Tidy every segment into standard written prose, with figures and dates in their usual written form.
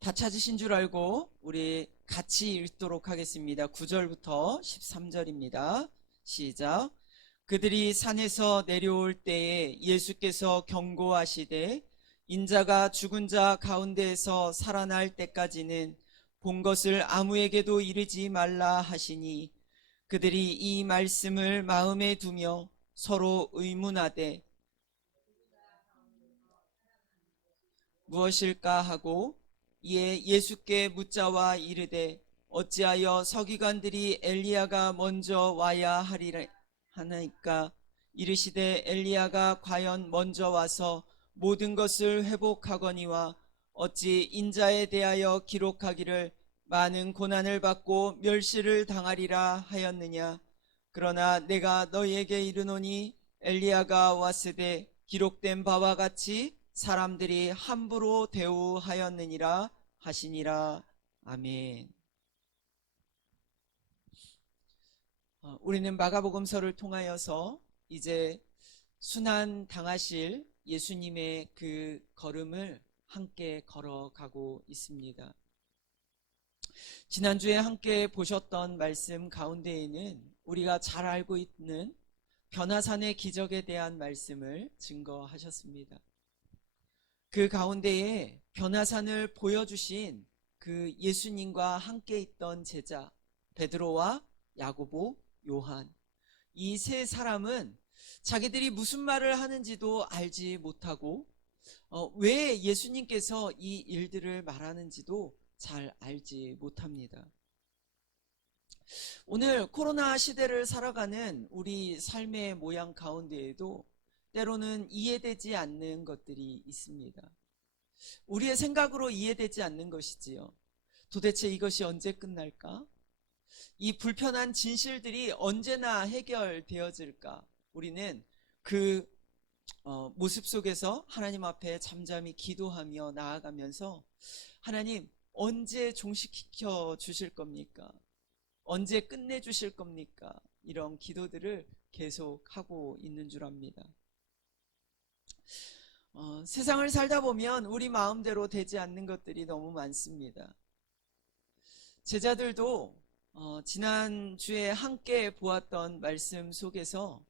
다 찾으신 줄 알고 우리 같이 읽도록 하겠습니다. 9절부터 13절입니다. 시작. 그들이 산에서 내려올 때에 예수께서 경고하시되 인자가 죽은 자 가운데에서 살아날 때까지는 본 것을 아무에게도 이르지 말라 하시니 그들이 이 말씀을 마음에 두며 서로 의문하되 무엇일까 하고 이에 예수께 묻자와 이르되 어찌하여 서기관들이 엘리야가 먼저 와야 하리라 하나이까 이르시되 엘리야가 과연 먼저 와서 모든 것을 회복하거니와 어찌 인자에 대하여 기록하기를 많은 고난을 받고 멸시를 당하리라 하였느냐. 그러나 내가 너희에게 이르노니 엘리야가 왔으되 기록된 바와 같이 사람들이 함부로 대우하였느니라 하시니라. 아멘. 우리는 마가복음서를 통하여서 이제 순환 당하실 예수님의 그 걸음을 함께 걸어가고 있습니다. 지난주에 함께 보셨던 말씀 가운데에는 우리가 잘 알고 있는 변화산의 기적에 대한 말씀을 증거하셨습니다. 그 가운데에 변화산을 보여주신 그 예수님과 함께 있던 제자 베드로와 야고보, 요한, 이 세 사람은 자기들이 무슨 말을 하는지도 알지 못하고 왜 예수님께서 이 일들을 말하는지도 잘 알지 못합니다. 오늘 코로나 시대를 살아가는 우리 삶의 모양 가운데에도 때로는 이해되지 않는 것들이 있습니다. 우리의 생각으로 이해되지 않는 것이지요. 도대체 이것이 언제 끝날까? 이 불편한 진실들이 언제나 해결되어질까? 우리는 그 모습 속에서 하나님 앞에 잠잠히 기도하며 나아가면서 하나님 언제 종식시켜 주실 겁니까? 언제 끝내 주실 겁니까? 이런 기도들을 계속하고 있는 줄 압니다. 세상을 살다 보면 우리 마음대로 되지 않는 것들이 너무 많습니다. 제자들도 지난주에 함께 보았던 말씀 속에서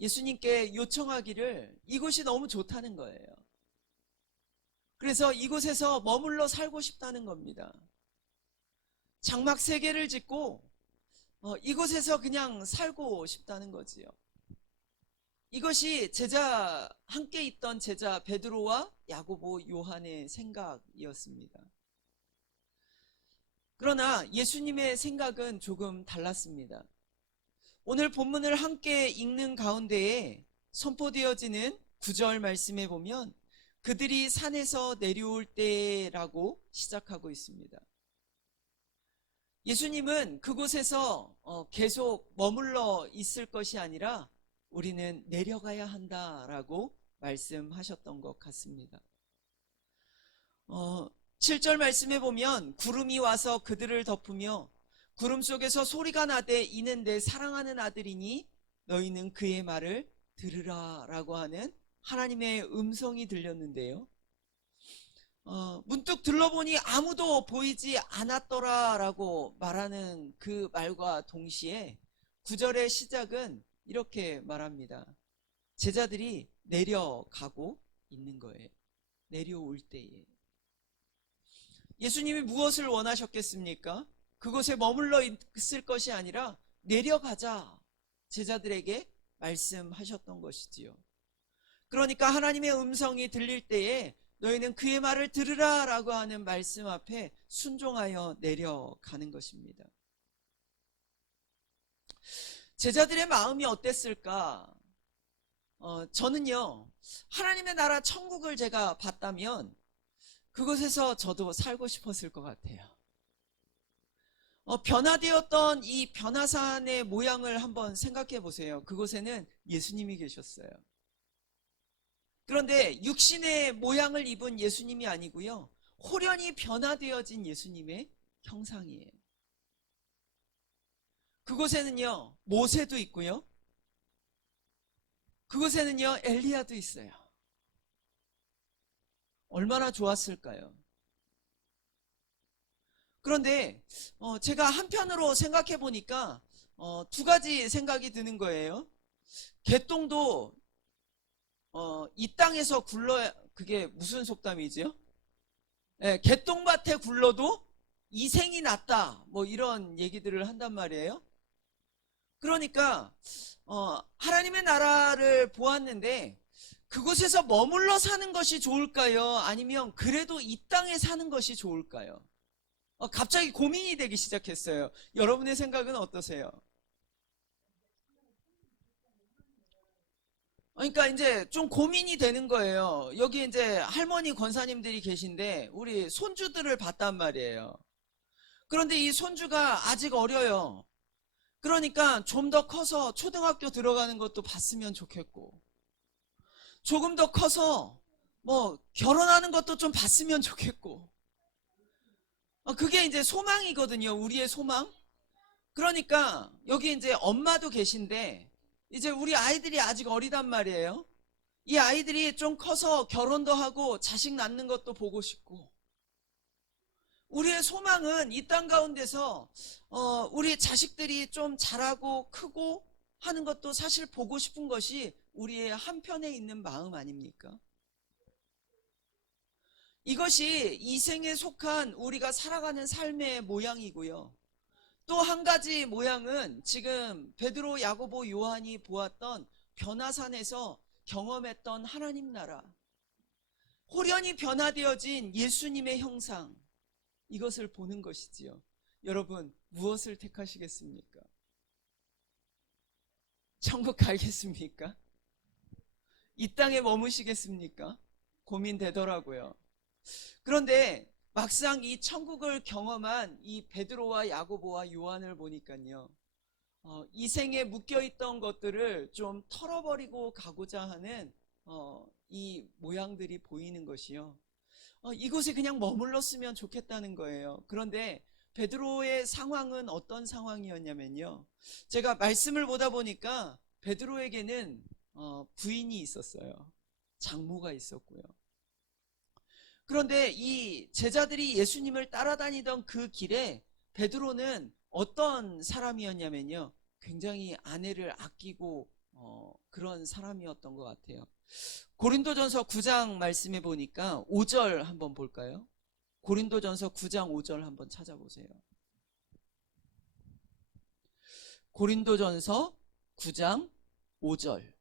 예수님께 요청하기를 이곳이 너무 좋다는 거예요. 그래서 이곳에서 머물러 살고 싶다는 겁니다. 장막 3개를 짓고 이곳에서 그냥 살고 싶다는 거지요. 이것이 함께 있던 제자 베드로와 야고보, 요한의 생각이었습니다. 그러나 예수님의 생각은 조금 달랐습니다. 오늘 본문을 함께 읽는 가운데에 선포되어지는 9절 말씀에 보면 그들이 산에서 내려올 때라고 시작하고 있습니다. 예수님은 그곳에서 계속 머물러 있을 것이 아니라 우리는 내려가야 한다라고 말씀하셨던 것 같습니다. 7절 말씀에 보면 구름이 와서 그들을 덮으며 구름 속에서 소리가 나되 이는 내 사랑하는 아들이니 너희는 그의 말을 들으라 라고 하는 하나님의 음성이 들렸는데요. 문득 들러보니 아무도 보이지 않았더라 라고 말하는 그 말과 동시에 9절의 시작은 이렇게 말합니다. 제자들이 내려가고 있는 거예요. 내려올 때에. 예수님이 무엇을 원하셨겠습니까? 그곳에 머물러 있을 것이 아니라 내려가자 제자들에게 말씀하셨던 것이지요. 그러니까 하나님의 음성이 들릴 때에 너희는 그의 말을 들으라 라고 하는 말씀 앞에 순종하여 내려가는 것입니다. 제자들의 마음이 어땠을까? 저는요, 하나님의 나라 천국을 제가 봤다면 그곳에서 저도 살고 싶었을 것 같아요. 변화되었던 이 변화산의 모양을 한번 생각해 보세요. 그곳에는 예수님이 계셨어요. 그런데 육신의 모양을 입은 예수님이 아니고요, 홀연히 변화되어진 예수님의 형상이에요. 그곳에는요 모세도 있고요, 그곳에는요 엘리야도 있어요. 얼마나 좋았을까요? 그런데 제가 한편으로 생각해 보니까 두 가지 생각이 드는 거예요. 개똥도 이 땅에서 굴러야, 그게 무슨 속담이지요? 예, 개똥밭에 굴러도 이생이 낫다, 뭐 이런 얘기들을 한단 말이에요. 그러니까 하나님의 나라를 보았는데 그곳에서 머물러 사는 것이 좋을까요? 아니면 그래도 이 땅에 사는 것이 좋을까요? 갑자기 고민이 되기 시작했어요. 여러분의 생각은 어떠세요? 그러니까 이제 좀 고민이 되는 거예요. 여기 이제 할머니 권사님들이 계신데 우리 손주들을 봤단 말이에요. 그런데 이 손주가 아직 어려요. 그러니까 좀 더 커서 초등학교 들어가는 것도 봤으면 좋겠고, 조금 더 커서 뭐 결혼하는 것도 좀 봤으면 좋겠고, 그게 이제 소망이거든요. 우리의 소망. 그러니까 여기 이제 엄마도 계신데 이제 우리 아이들이 아직 어리단 말이에요. 이 아이들이 좀 커서 결혼도 하고 자식 낳는 것도 보고 싶고, 우리의 소망은 이 땅 가운데서 우리 자식들이 좀 자라고 크고 하는 것도 사실 보고 싶은 것이 우리의 한편에 있는 마음 아닙니까? 이것이 이 생에 속한 우리가 살아가는 삶의 모양이고요. 또 한 가지 모양은 지금 베드로, 야고보, 요한이 보았던 변화산에서 경험했던 하나님 나라, 홀연히 변화되어진 예수님의 형상, 이것을 보는 것이지요. 여러분, 무엇을 택하시겠습니까? 천국 가겠습니까? 이 땅에 머무시겠습니까? 고민되더라고요. 그런데 막상 이 천국을 경험한 이 베드로와 야고보와 요한을 보니까요, 이 생에 묶여있던 것들을 좀 털어버리고 가고자 하는 이 모양들이 보이는 것이요. 이곳에 그냥 머물렀으면 좋겠다는 거예요. 그런데 베드로의 상황은 어떤 상황이었냐면요, 제가 말씀을 보다 보니까 베드로에게는 부인이 있었어요. 장모가 있었고요. 그런데 이 제자들이 예수님을 따라다니던 그 길에 베드로는 어떤 사람이었냐면요, 굉장히 아내를 아끼고 그런 사람이었던 것 같아요. 고린도전서 9장 말씀해 보니까 5절 한번 볼까요? 고린도전서 9장 5절 한번 찾아보세요. 고린도전서 9장 5절.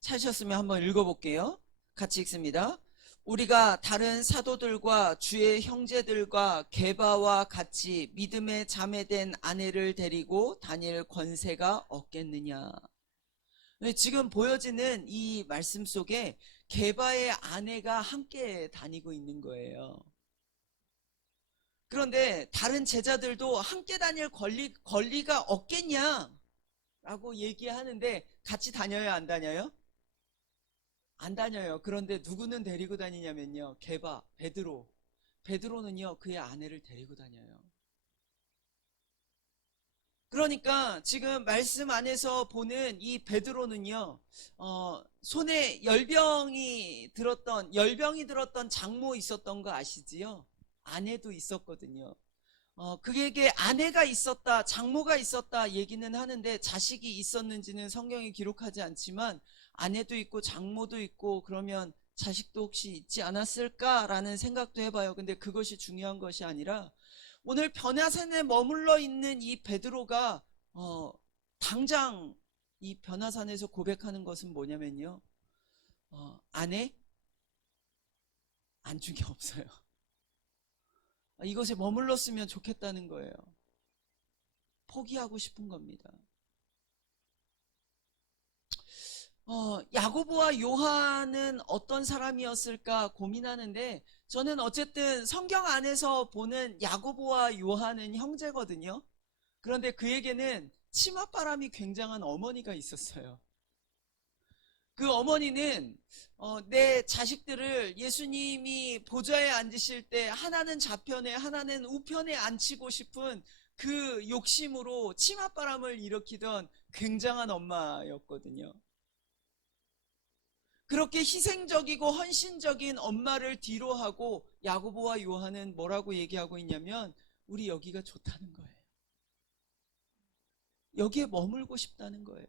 찾으셨으면 한번 읽어볼게요. 같이 읽습니다. 우리가 다른 사도들과 주의 형제들과 게바와 같이 믿음에 자매된 아내를 데리고 다닐 권세가 없겠느냐. 지금 보여지는 이 말씀 속에 게바의 아내가 함께 다니고 있는 거예요. 그런데 다른 제자들도 함께 다닐 권리가 없겠냐 라고 얘기하는데 같이 다녀요, 안 다녀요? 안 다녀요. 그런데 누구는 데리고 다니냐면요, 게바, 베드로. 베드로는요, 그의 아내를 데리고 다녀요. 그러니까 지금 말씀 안에서 보는 이 베드로는요, 손에 열병이 들었던 장모 있었던 거 아시지요? 아내도 있었거든요. 그에게 아내가 있었다, 장모가 있었다 얘기는 하는데 자식이 있었는지는 성경에 기록하지 않지만 아내도 있고 장모도 있고 그러면 자식도 혹시 있지 않았을까라는 생각도 해봐요. 근데 그것이 중요한 것이 아니라 오늘 변화산에 머물러 있는 이 베드로가 당장 이 변화산에서 고백하는 것은 뭐냐면요, 아내 안중에 없어요. 이것에 머물렀으면 좋겠다는 거예요. 포기하고 싶은 겁니다. 야고보와 요한은 어떤 사람이었을까 고민하는데 저는 어쨌든 성경 안에서 보는 야고보와 요한은 형제거든요. 그런데 그에게는 치맛바람이 굉장한 어머니가 있었어요. 그 어머니는 내 자식들을 예수님이 보좌에 앉으실 때 하나는 좌편에 하나는 우편에 앉히고 싶은 그 욕심으로 치맛바람을 일으키던 굉장한 엄마였거든요. 그렇게 희생적이고 헌신적인 엄마를 뒤로 하고 야고보와 요한은 뭐라고 얘기하고 있냐면 우리 여기가 좋다는 거예요. 여기에 머물고 싶다는 거예요.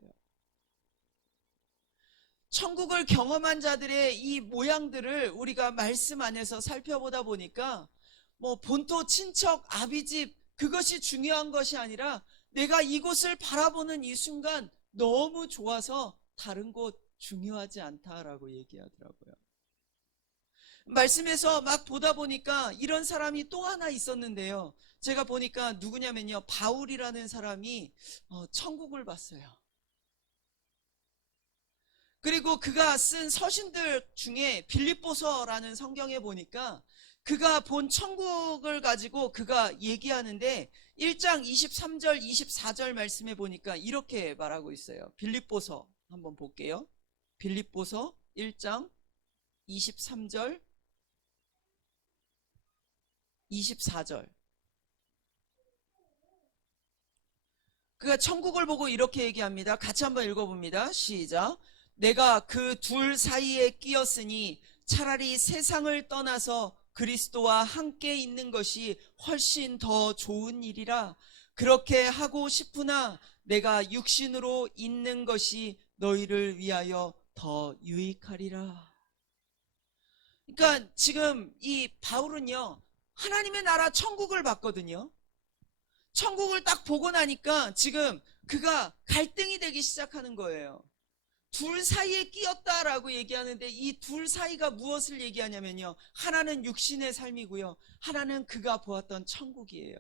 천국을 경험한 자들의 이 모양들을 우리가 말씀 안에서 살펴보다 보니까 뭐 본토, 친척, 아비집 그것이 중요한 것이 아니라 내가 이곳을 바라보는 이 순간 너무 좋아서 다른 곳 중요하지 않다라고 얘기하더라고요. 말씀에서 막 보다 보니까 이런 사람이 또 하나 있었는데요. 제가 보니까 누구냐면요. 바울이라는 사람이 천국을 봤어요. 그리고 그가 쓴 서신들 중에 빌립보서라는 성경에 보니까 그가 본 천국을 가지고 그가 얘기하는데 1장 23절 24절 말씀에 보니까 이렇게 말하고 있어요. 빌립보서 한번 볼게요. 빌립보서 1장 23절 24절. 그가 천국을 보고 이렇게 얘기합니다. 같이 한번 읽어봅니다. 시작. 내가 그 둘 사이에 끼었으니 차라리 세상을 떠나서 그리스도와 함께 있는 것이 훨씬 더 좋은 일이라. 그렇게 하고 싶으나 내가 육신으로 있는 것이 너희를 위하여 더 유익하리라. 그러니까 지금 이 바울은요, 하나님의 나라 천국을 봤거든요. 천국을 딱 보고 나니까 지금 그가 갈등이 되기 시작하는 거예요. 둘 사이에 끼었다라고 얘기하는데 이 둘 사이가 무엇을 얘기하냐면요. 하나는 육신의 삶이고요. 하나는 그가 보았던 천국이에요.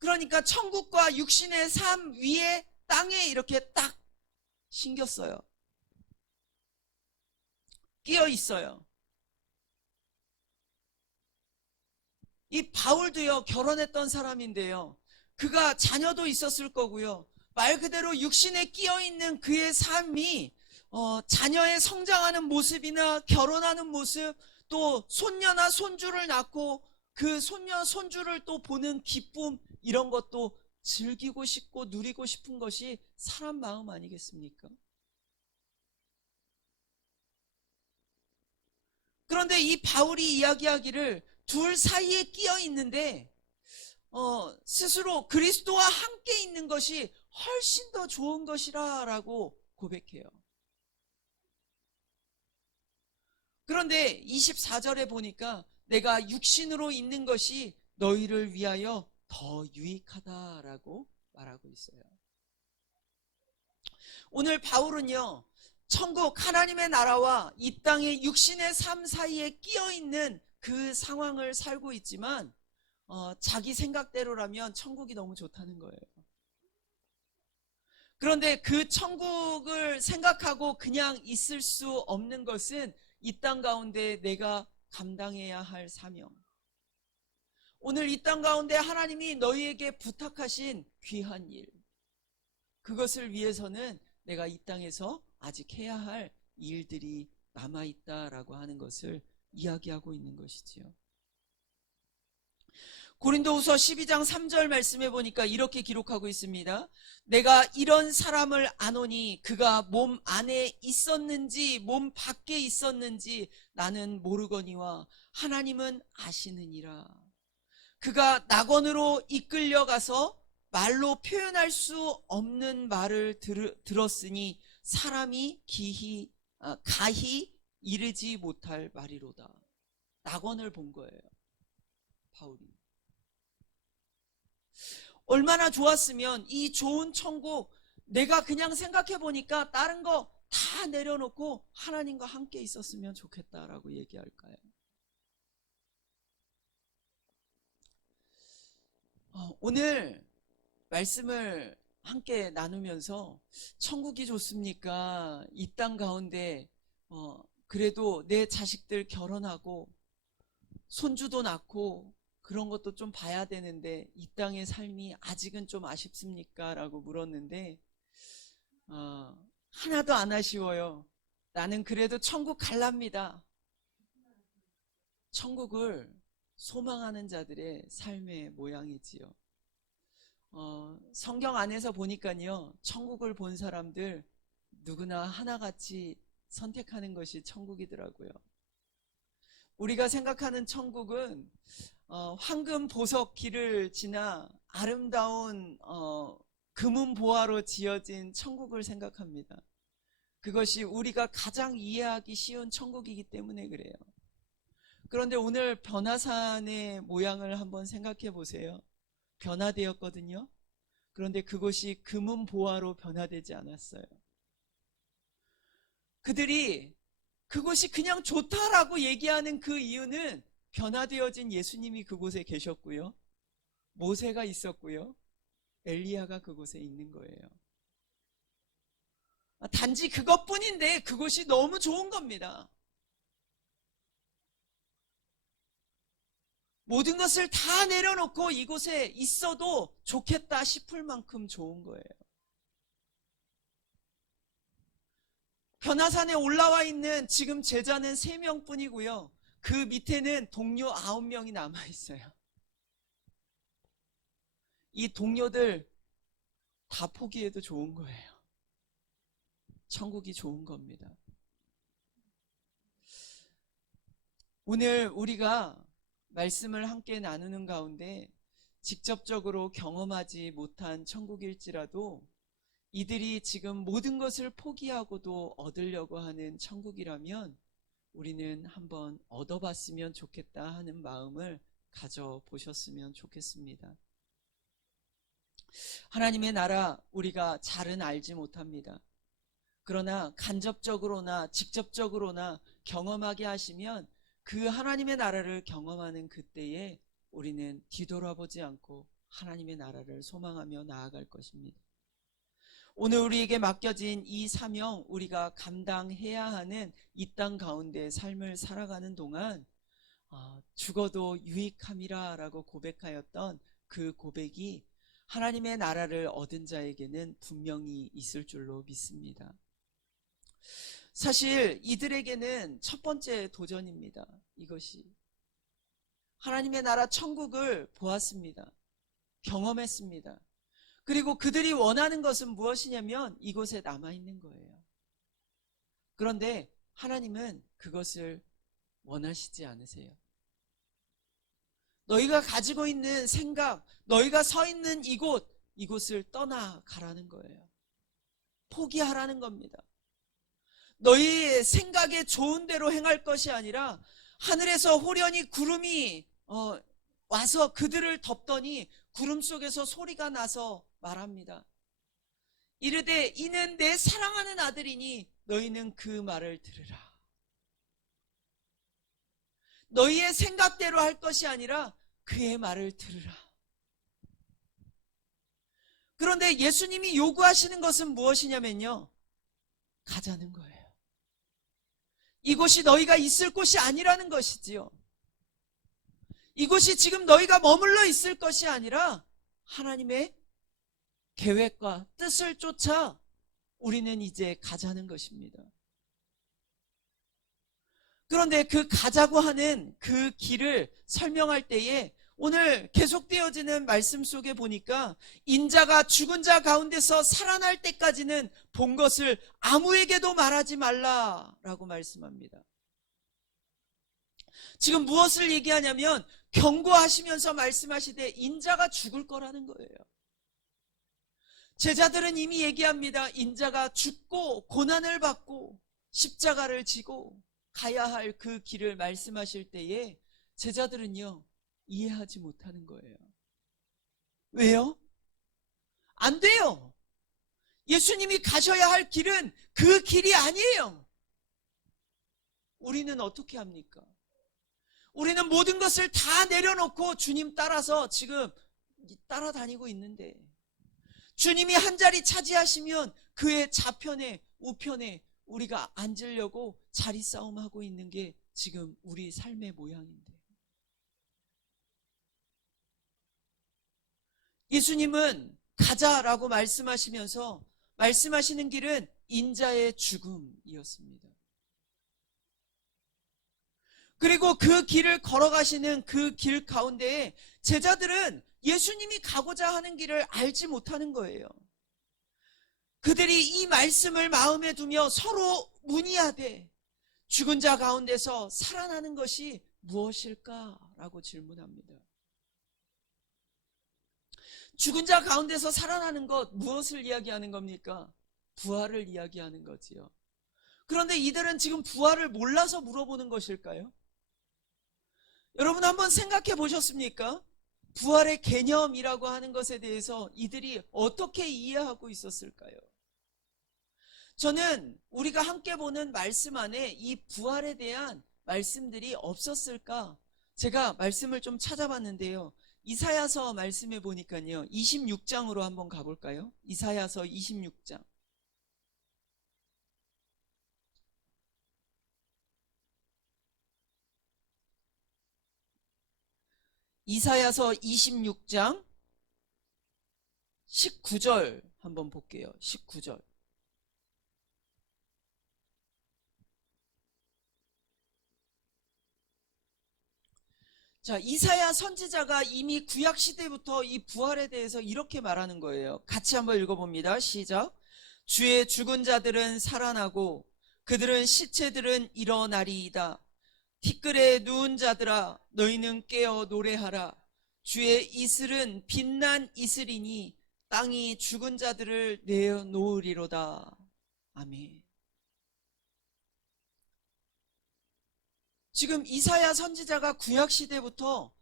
그러니까 천국과 육신의 삶 위에 땅에 이렇게 딱 신겼어요. 끼어 있어요. 이 바울도요, 결혼했던 사람인데요. 그가 자녀도 있었을 거고요. 말 그대로 육신에 끼어 있는 그의 삶이 자녀의 성장하는 모습이나 결혼하는 모습, 또 손녀나 손주를 낳고 그 손녀, 손주를 또 보는 기쁨, 이런 것도 즐기고 싶고 누리고 싶은 것이 사람 마음 아니겠습니까? 그런데 이 바울이 이야기하기를 둘 사이에 끼어 있는데 스스로 그리스도와 함께 있는 것이 훨씬 더 좋은 것이라 라고 고백해요. 그런데 24절에 보니까 내가 육신으로 있는 것이 너희를 위하여 더 유익하다라고 말하고 있어요. 오늘 바울은요, 천국 하나님의 나라와 이 땅의 육신의 삶 사이에 끼어 있는 그 상황을 살고 있지만 자기 생각대로라면 천국이 너무 좋다는 거예요. 그런데 그 천국을 생각하고 그냥 있을 수 없는 것은 이 땅 가운데 내가 감당해야 할 사명. 오늘 이 땅 가운데 하나님이 너희에게 부탁하신 귀한 일. 그것을 위해서는 내가 이 땅에서 아직 해야 할 일들이 남아있다라고 하는 것을 이야기하고 있는 것이지요. 고린도후서 12장 3절 말씀해 보니까 이렇게 기록하고 있습니다. 내가 이런 사람을 아노니 그가 몸 안에 있었는지 몸 밖에 있었는지 나는 모르거니와 하나님은 아시느니라. 그가 낙원으로 이끌려가서 말로 표현할 수 없는 말을 들었으니 사람이 가히 이르지 못할 말이로다. 낙원을 본 거예요, 바울이. 얼마나 좋았으면 이 좋은 천국, 내가 그냥 생각해 보니까 다른 거 다 내려놓고 하나님과 함께 있었으면 좋겠다라고 얘기할까요? 오늘 말씀을 함께 나누면서 천국이 좋습니까? 이 땅 가운데 그래도 내 자식들 결혼하고 손주도 낳고 그런 것도 좀 봐야 되는데 이 땅의 삶이 아직은 좀 아쉽습니까? 라고 물었는데 하나도 안 아쉬워요. 나는 그래도 천국 갈랍니다. 천국을 소망하는 자들의 삶의 모양이지요. 성경 안에서 보니까요, 천국을 본 사람들 누구나 하나같이 선택하는 것이 천국이더라고요. 우리가 생각하는 천국은 황금 보석 길을 지나 아름다운 금은 보화로 지어진 천국을 생각합니다. 그것이 우리가 가장 이해하기 쉬운 천국이기 때문에 그래요. 그런데 오늘 변화산의 모양을 한번 생각해 보세요. 변화되었거든요. 그런데 그것이 금은 보화로 변화되지 않았어요. 그들이 그것이 그냥 좋다라고 얘기하는 그 이유는 변화되어진 예수님이 그곳에 계셨고요. 모세가 있었고요. 엘리야가 그곳에 있는 거예요. 단지 그것뿐인데 그것이 너무 좋은 겁니다. 모든 것을 다 내려놓고 이곳에 있어도 좋겠다 싶을 만큼 좋은 거예요. 변화산에 올라와 있는 지금 제자는 3명뿐이고요. 그 밑에는 동료 9명이 남아있어요. 이 동료들 다 포기해도 좋은 거예요. 천국이 좋은 겁니다. 오늘 우리가 말씀을 함께 나누는 가운데 직접적으로 경험하지 못한 천국일지라도 이들이 지금 모든 것을 포기하고도 얻으려고 하는 천국이라면 우리는 한번 얻어봤으면 좋겠다 하는 마음을 가져보셨으면 좋겠습니다. 하나님의 나라 우리가 잘은 알지 못합니다. 그러나 간접적으로나 직접적으로나 경험하게 하시면 그 하나님의 나라를 경험하는 그때에 우리는 뒤돌아보지 않고 하나님의 나라를 소망하며 나아갈 것입니다. 오늘 우리에게 맡겨진 이 사명, 우리가 감당해야 하는 이 땅 가운데 삶을 살아가는 동안 죽어도 유익함이라 라고 고백하였던 그 고백이 하나님의 나라를 얻은 자에게는 분명히 있을 줄로 믿습니다. 사실 이들에게는 첫 번째 도전입니다. 이것이 하나님의 나라 천국을 보았습니다. 경험했습니다. 그리고 그들이 원하는 것은 무엇이냐면 이곳에 남아있는 거예요. 그런데 하나님은 그것을 원하시지 않으세요. 너희가 가지고 있는 생각, 너희가 서 있는 이곳을 떠나가라는 거예요. 포기하라는 겁니다. 너희의 생각에 좋은 대로 행할 것이 아니라 하늘에서 호련히 구름이 와서 그들을 덮더니 구름 속에서 소리가 나서 말합니다. 이르되 이는 내 사랑하는 아들이니 너희는 그 말을 들으라. 너희의 생각대로 할 것이 아니라 그의 말을 들으라. 그런데 예수님이 요구하시는 것은 무엇이냐면요, 가자는 거예요. 이곳이 너희가 있을 곳이 아니라는 것이지요. 이곳이 지금 너희가 머물러 있을 것이 아니라 하나님의 계획과 뜻을 쫓아 우리는 이제 가자는 것입니다. 그런데 그 가자고 하는 그 길을 설명할 때에 오늘 계속되어지는 말씀 속에 보니까 인자가 죽은 자 가운데서 살아날 때까지는 본 것을 아무에게도 말하지 말라라고 말씀합니다. 지금 무엇을 얘기하냐면 경고하시면서 말씀하시되 인자가 죽을 거라는 거예요. 제자들은 이미 얘기합니다. 인자가 죽고 고난을 받고 십자가를 지고 가야 할 그 길을 말씀하실 때에 제자들은요, 이해하지 못하는 거예요. 왜요? 안 돼요. 예수님이 가셔야 할 길은 그 길이 아니에요. 우리는 어떻게 합니까? 우리는 모든 것을 다 내려놓고 주님 따라서 지금 따라다니고 있는데 주님이 한 자리 차지하시면 그의 좌편에 우편에 우리가 앉으려고 자리 싸움하고 있는 게 지금 우리 삶의 모양인데, 예수님은 가자라고 말씀하시면서 말씀하시는 길은 인자의 죽음이었습니다. 그리고 그 길을 걸어가시는 그 길 가운데에 제자들은 예수님이 가고자 하는 길을 알지 못하는 거예요. 그들이 이 말씀을 마음에 두며 서로 문의하되 죽은 자 가운데서 살아나는 것이 무엇일까라고 질문합니다. 죽은 자 가운데서 살아나는 것, 무엇을 이야기하는 겁니까? 부활을 이야기하는 거지요. 그런데 이들은 지금 부활을 몰라서 물어보는 것일까요? 여러분 한번 생각해 보셨습니까? 부활의 개념이라고 하는 것에 대해서 이들이 어떻게 이해하고 있었을까요? 저는 우리가 함께 보는 말씀 안에 이 부활에 대한 말씀들이 없었을까? 제가 말씀을 좀 찾아봤는데요. 이사야서 말씀해 보니까요. 26장으로 한번 가볼까요? 이사야서 26장. 이사야서 26장 19절 한번 볼게요. 19절. 자, 이사야 선지자가 이미 구약 시대부터 이 부활에 대해서 이렇게 말하는 거예요. 같이 한번 읽어봅니다. 시작. 주의 죽은 자들은 살아나고 그들은 시체들은 일어나리이다. 티끌에 누운 자들아 너희는 깨어 노래하라. 주의 이슬은 빛난 이슬이니 땅이 죽은 자들을 내어놓으리로다. 아멘. 지금 이사야 선지자가 구약시대부터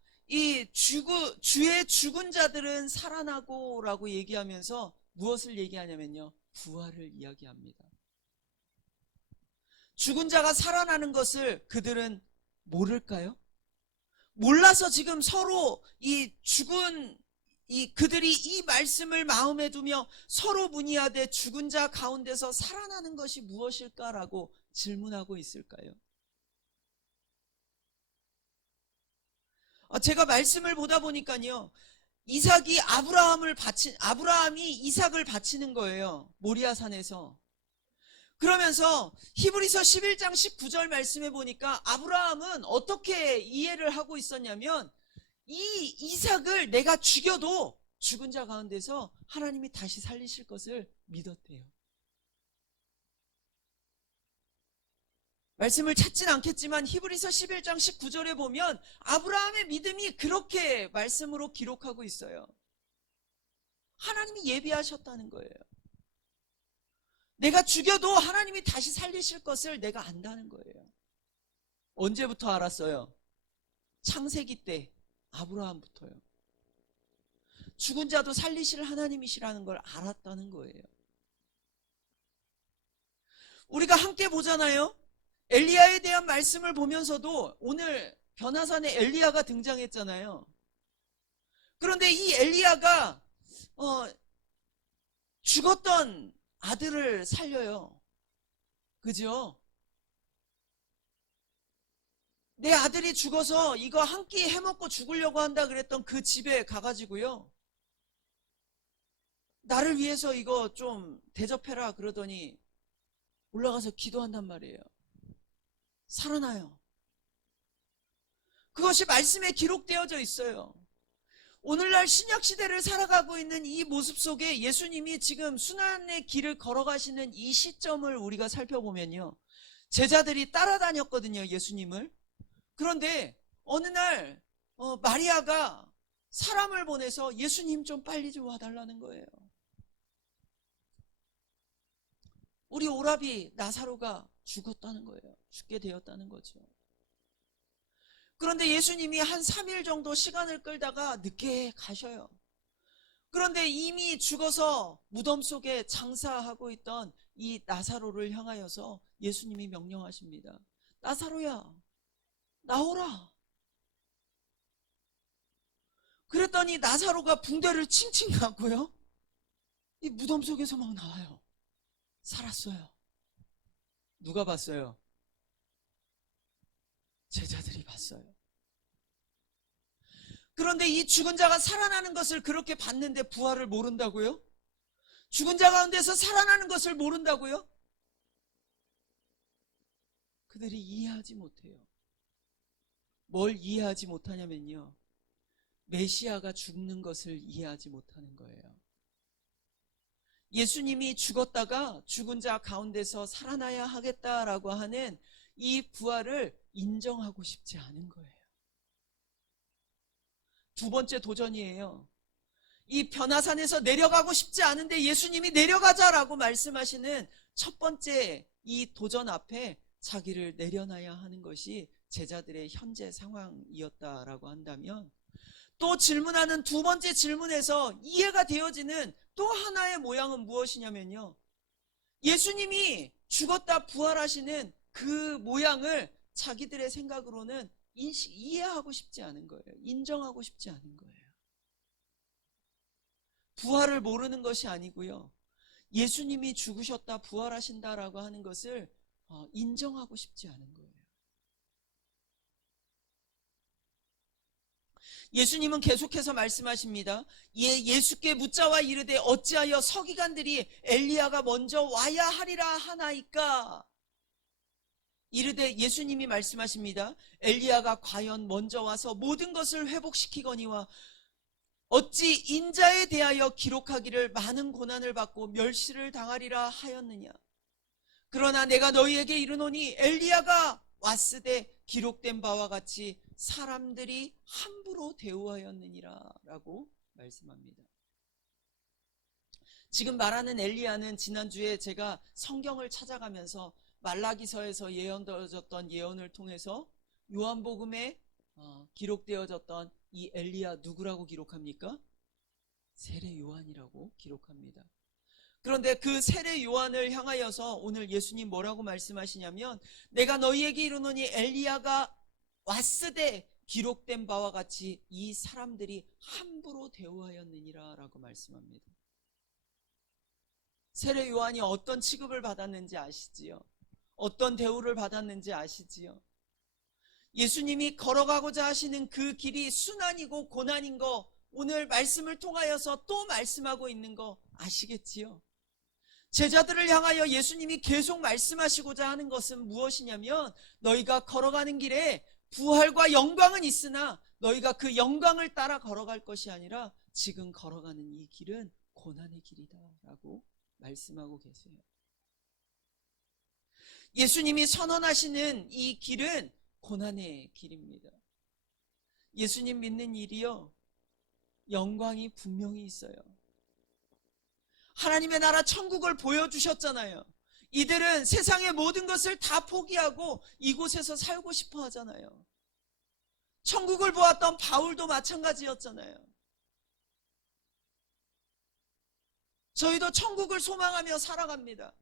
주의 죽은 자들은 살아나고 라고 얘기하면서 무엇을 얘기하냐면요. 부활을 이야기합니다. 죽은 자가 살아나는 것을 그들은 모를까요? 몰라서 지금 서로 그들이 이 말씀을 마음에 두며 서로 문의하되 죽은 자 가운데서 살아나는 것이 무엇일까라고 질문하고 있을까요? 제가 말씀을 보다 보니까요. 아브라함이 이삭을 바치는 거예요. 모리아산에서. 그러면서 히브리서 11장 19절 말씀해 보니까 아브라함은 어떻게 이해를 하고 있었냐면 이 이삭을 내가 죽여도 죽은 자 가운데서 하나님이 다시 살리실 것을 믿었대요. 말씀을 찾진 않겠지만 히브리서 11장 19절에 보면 아브라함의 믿음이 그렇게 말씀으로 기록하고 있어요. 하나님이 예비하셨다는 거예요. 내가 죽여도 하나님이 다시 살리실 것을 내가 안다는 거예요. 언제부터 알았어요? 창세기 때 아브라함부터요. 죽은 자도 살리실 하나님이시라는 걸 알았다는 거예요. 우리가 함께 보잖아요. 엘리야에 대한 말씀을 보면서도 오늘 변화산에 엘리야가 등장했잖아요. 그런데 이 엘리야가 죽었던 아들을 살려요. 그죠? 내 아들이 죽어서 이거 한 끼 해먹고 죽으려고 한다 그랬던 그 집에 가가지고요. 나를 위해서 이거 좀 대접해라 그러더니 올라가서 기도한단 말이에요. 살아나요. 그것이 말씀에 기록되어져 있어요. 오늘날 신약시대를 살아가고 있는 이 모습 속에 예수님이 지금 순환의 길을 걸어가시는 이 시점을 우리가 살펴보면요. 제자들이 따라다녔거든요. 예수님을. 그런데 어느 날 마리아가 사람을 보내서 예수님 좀 빨리 좀 와달라는 거예요. 우리 오라비 나사로가 죽었다는 거예요. 죽게 되었다는 거죠. 그런데 예수님이 한 3일 정도 시간을 끌다가 늦게 가셔요. 그런데 이미 죽어서 무덤 속에 장사하고 있던 이 나사로를 향하여서 예수님이 명령하십니다. 나사로야, 나오라. 그랬더니 나사로가 붕대를 칭칭 감고요. 이 무덤 속에서 막 나와요. 살았어요. 누가 봤어요? 제자들이 봤어요. 그런데 이 죽은 자가 살아나는 것을 그렇게 봤는데 부활을 모른다고요? 죽은 자 가운데서 살아나는 것을 모른다고요? 그들이 이해하지 못해요. 뭘 이해하지 못하냐면요. 메시아가 죽는 것을 이해하지 못하는 거예요. 예수님이 죽었다가 죽은 자 가운데서 살아나야 하겠다라고 하는 이 부활을 인정하고 싶지 않은 거예요. 두 번째 도전이에요. 이 변화산에서 내려가고 싶지 않은데 예수님이 내려가자라고 말씀하시는 첫 번째 이 도전 앞에 자기를 내려놔야 하는 것이 제자들의 현재 상황이었다라고 한다면, 또 질문하는 두 번째 질문에서 이해가 되어지는 또 하나의 모양은 무엇이냐면요, 예수님이 죽었다 부활하시는 그 모양을 자기들의 생각으로는 이해하고 싶지 않은 거예요. 인정하고 싶지 않은 거예요. 부활을 모르는 것이 아니고요, 예수님이 죽으셨다 부활하신다라고 하는 것을 인정하고 싶지 않은 거예요. 예수님은 계속해서 말씀하십니다. 예수께 묻자와 이르되 어찌하여 서기관들이 엘리야가 먼저 와야 하리라 하나이까? 이르되 예수님이 말씀하십니다. 엘리야가 과연 먼저 와서 모든 것을 회복시키거니와 어찌 인자에 대하여 기록하기를 많은 고난을 받고 멸시를 당하리라 하였느냐? 그러나 내가 너희에게 이르노니 엘리야가 왔으되 기록된 바와 같이 사람들이 함부로 대우하였느니라 라고 말씀합니다. 지금 말하는 엘리야는 지난주에 제가 성경을 찾아가면서 말라기서에서 예언되어졌던 예언을 통해서 요한복음에 기록되어졌던 이 엘리야 누구라고 기록합니까? 세례 요한이라고 기록합니다. 그런데 그 세례 요한을 향하여서 오늘 예수님 뭐라고 말씀하시냐면, 내가 너희에게 이르노니 엘리야가 왔으되 기록된 바와 같이 이 사람들이 함부로 대우하였느니라 라고 말씀합니다. 세례 요한이 어떤 취급을 받았는지 아시지요? 어떤 대우를 받았는지 아시지요? 예수님이 걸어가고자 하시는 그 길이 순환이고 고난인 거 오늘 말씀을 통하여서 또 말씀하고 있는 거 아시겠지요? 제자들을 향하여 예수님이 계속 말씀하시고자 하는 것은 무엇이냐면, 너희가 걸어가는 길에 부활과 영광은 있으나 너희가 그 영광을 따라 걸어갈 것이 아니라 지금 걸어가는 이 길은 고난의 길이다 라고 말씀하고 계세요. 예수님이 선언하시는 이 길은 고난의 길입니다. 예수님 믿는 일이요, 영광이 분명히 있어요. 하나님의 나라 천국을 보여주셨잖아요. 이들은 세상의 모든 것을 다 포기하고 이곳에서 살고 싶어 하잖아요. 천국을 보았던 바울도 마찬가지였잖아요. 저희도 천국을 소망하며 살아갑니다.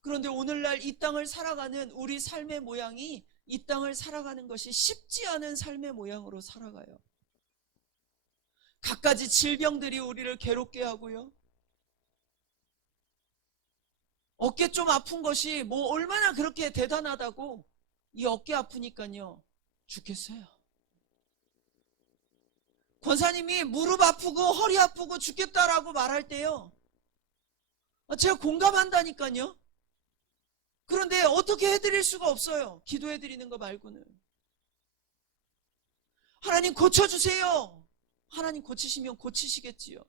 그런데 오늘날 이 땅을 살아가는 우리 삶의 모양이 이 땅을 살아가는 것이 쉽지 않은 삶의 모양으로 살아가요. 갖가지 질병들이 우리를 괴롭게 하고요, 어깨 좀 아픈 것이 뭐 얼마나 그렇게 대단하다고, 이 어깨 아프니까요 죽겠어요. 권사님이 무릎 아프고 허리 아프고 죽겠다라고 말할 때요, 제가 공감한다니까요. 그런데 어떻게 해드릴 수가 없어요. 기도해드리는 거 말고는. 하나님 고쳐주세요. 하나님 고치시면 고치시겠지요.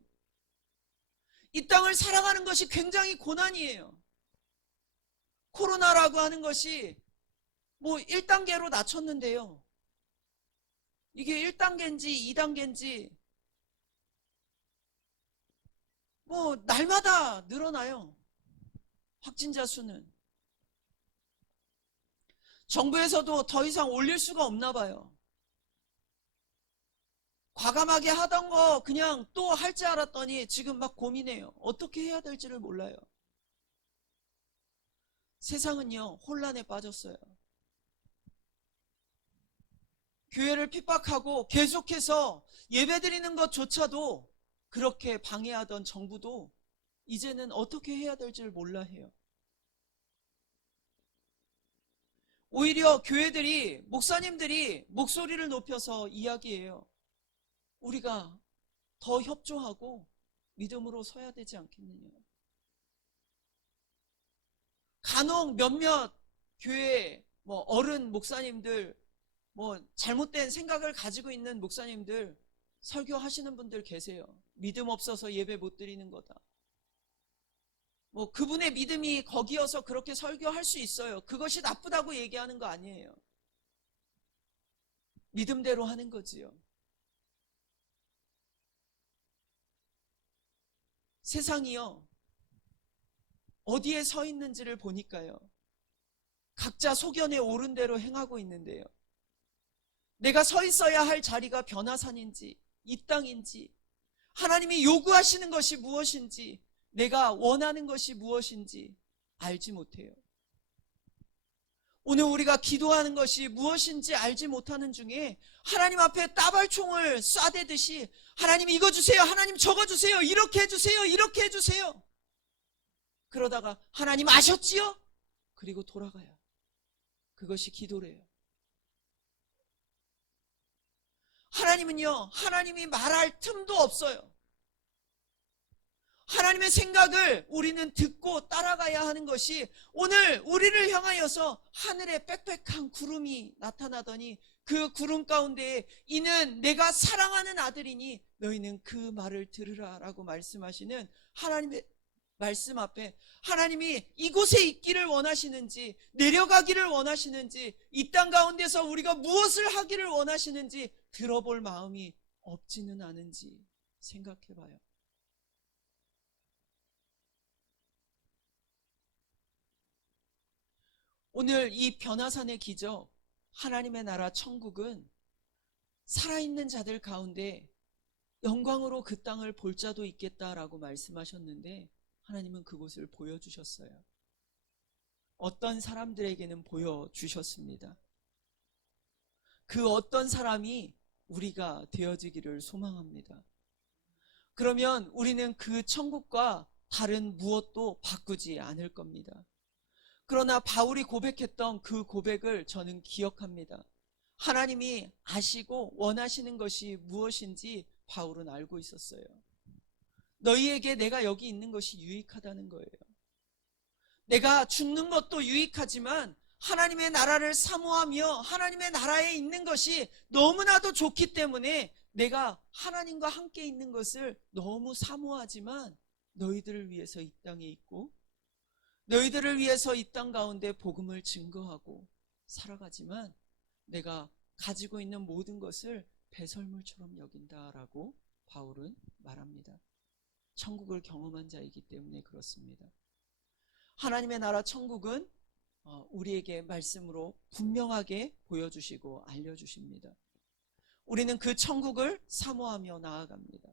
이 땅을 살아가는 것이 굉장히 고난이에요. 코로나라고 하는 것이 뭐 1단계로 낮췄는데요, 이게 1단계인지 2단계인지 뭐 날마다 늘어나요. 확진자 수는. 정부에서도 더 이상 올릴 수가 없나 봐요. 과감하게 하던 거 그냥 또 할 줄 알았더니 지금 막 고민해요. 어떻게 해야 될지를 몰라요. 세상은요 혼란에 빠졌어요. 교회를 핍박하고 계속해서 예배드리는 것조차도 그렇게 방해하던 정부도 이제는 어떻게 해야 될지를 몰라 해요. 오히려 교회들이, 목사님들이 목소리를 높여서 이야기해요. 우리가 더 협조하고 믿음으로 서야 되지 않겠느냐. 간혹 몇몇 교회 어른 목사님들, 잘못된 생각을 가지고 있는 목사님들, 설교하시는 분들 계세요. 믿음 없어서 예배 못 드리는 거다. 뭐 그분의 믿음이 거기여서 그렇게 설교할 수 있어요. 그것이 나쁘다고 얘기하는 거 아니에요. 믿음대로 하는 거지요. 세상이요, 어디에 서 있는지를 보니까요, 각자 소견에 오른 대로 행하고 있는데요. 내가 서 있어야 할 자리가 변화산인지 이 땅인지, 하나님이 요구하시는 것이 무엇인지, 내가 원하는 것이 무엇인지 알지 못해요. 오늘 우리가 기도하는 것이 무엇인지 알지 못하는 중에 하나님 앞에 따발총을 쏴대듯이 하나님 이거 주세요, 하나님 저거 주세요, 이렇게 해주세요, 이렇게 해주세요. 그러다가 하나님 아셨지요? 그리고 돌아가요. 그것이 기도래요. 하나님은요, 하나님이 말할 틈도 없어요. 하나님의 생각을 우리는 듣고 따라가야 하는 것이, 오늘 우리를 향하여서 하늘에 빽빽한 구름이 나타나더니 그 구름 가운데에 이는 내가 사랑하는 아들이니 너희는 그 말을 들으라 라고 말씀하시는 하나님의 말씀 앞에 하나님이 이곳에 있기를 원하시는지, 내려가기를 원하시는지, 이 땅 가운데서 우리가 무엇을 하기를 원하시는지 들어볼 마음이 없지는 않은지 생각해봐요. 오늘 이 변화산의 기적, 하나님의 나라 천국은 살아있는 자들 가운데 영광으로 그 땅을 볼 자도 있겠다라고 말씀하셨는데, 하나님은 그곳을 보여주셨어요. 어떤 사람들에게는 보여주셨습니다. 그 어떤 사람이 우리가 되어지기를 소망합니다. 그러면 우리는 그 천국과 다른 무엇도 바꾸지 않을 겁니다. 그러나 바울이 고백했던 그 고백을 저는 기억합니다. 하나님이 아시고 원하시는 것이 무엇인지 바울은 알고 있었어요. 너희에게 내가 여기 있는 것이 유익하다는 거예요. 내가 죽는 것도 유익하지만 하나님의 나라를 사모하며 하나님의 나라에 있는 것이 너무나도 좋기 때문에 내가 하나님과 함께 있는 것을 너무 사모하지만 너희들을 위해서 이 땅에 있고 너희들을 위해서 이 땅 가운데 복음을 증거하고 살아가지만 내가 가지고 있는 모든 것을 배설물처럼 여긴다라고 바울은 말합니다. 천국을 경험한 자이기 때문에 그렇습니다. 하나님의 나라 천국은 우리에게 말씀으로 분명하게 보여주시고 알려주십니다. 우리는 그 천국을 사모하며 나아갑니다.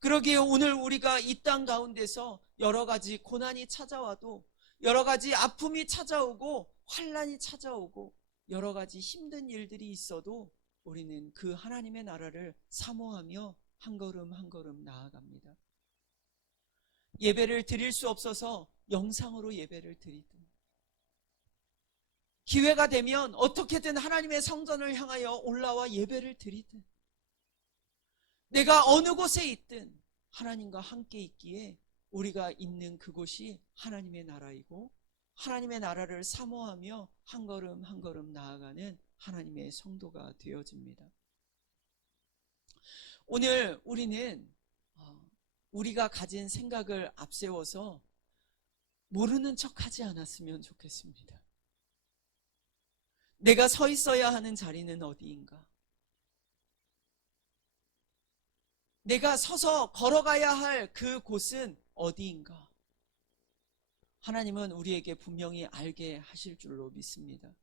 그러기에 오늘 우리가 이 땅 가운데서 여러 가지 고난이 찾아와도, 여러 가지 아픔이 찾아오고 환난이 찾아오고 여러 가지 힘든 일들이 있어도 우리는 그 하나님의 나라를 사모하며 한 걸음 한 걸음 나아갑니다. 예배를 드릴 수 없어서 영상으로 예배를 드리든, 기회가 되면 어떻게든 하나님의 성전을 향하여 올라와 예배를 드리든, 내가 어느 곳에 있든 하나님과 함께 있기에 우리가 있는 그곳이 하나님의 나라이고 하나님의 나라를 사모하며 한 걸음 한 걸음 나아가는 하나님의 성도가 되어집니다. 오늘 우리는 우리가 가진 생각을 앞세워서 모르는 척하지 않았으면 좋겠습니다. 내가 서 있어야 하는 자리는 어디인가? 내가 서서 걸어가야 할 그 곳은 어디인가? 하나님은 우리에게 분명히 알게 하실 줄로 믿습니다.